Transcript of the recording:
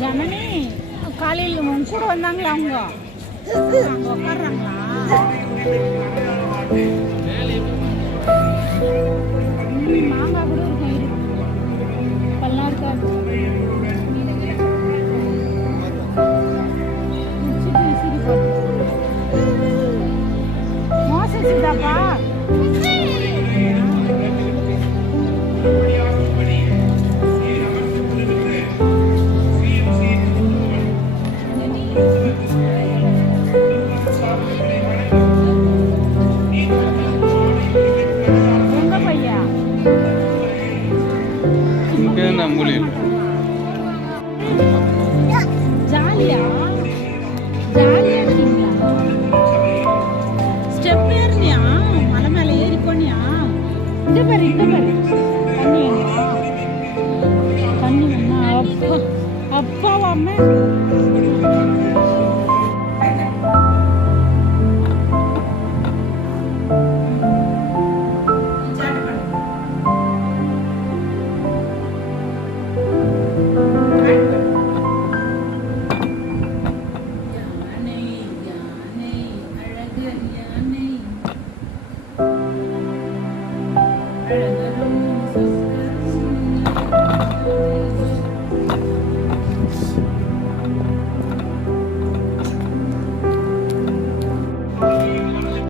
ஜனனி காலையில் உன் கூட வந்தாங்களா அவங்க உட்காடுறாங்களா? மாங்காய் கூட இருக்கும் பல்லாம் இருக்காது. மோசம் சீதாப்பா ஜாலியா ஜாலியா இருக்கீங்களா? ஸ்டெப் ஏறினியா? மலை மேலே ஏறி போனியா? இந்த பாரு தண்ணி வேணா? தண்ணி வேணா? அப்பா அப்பாவா அம்மா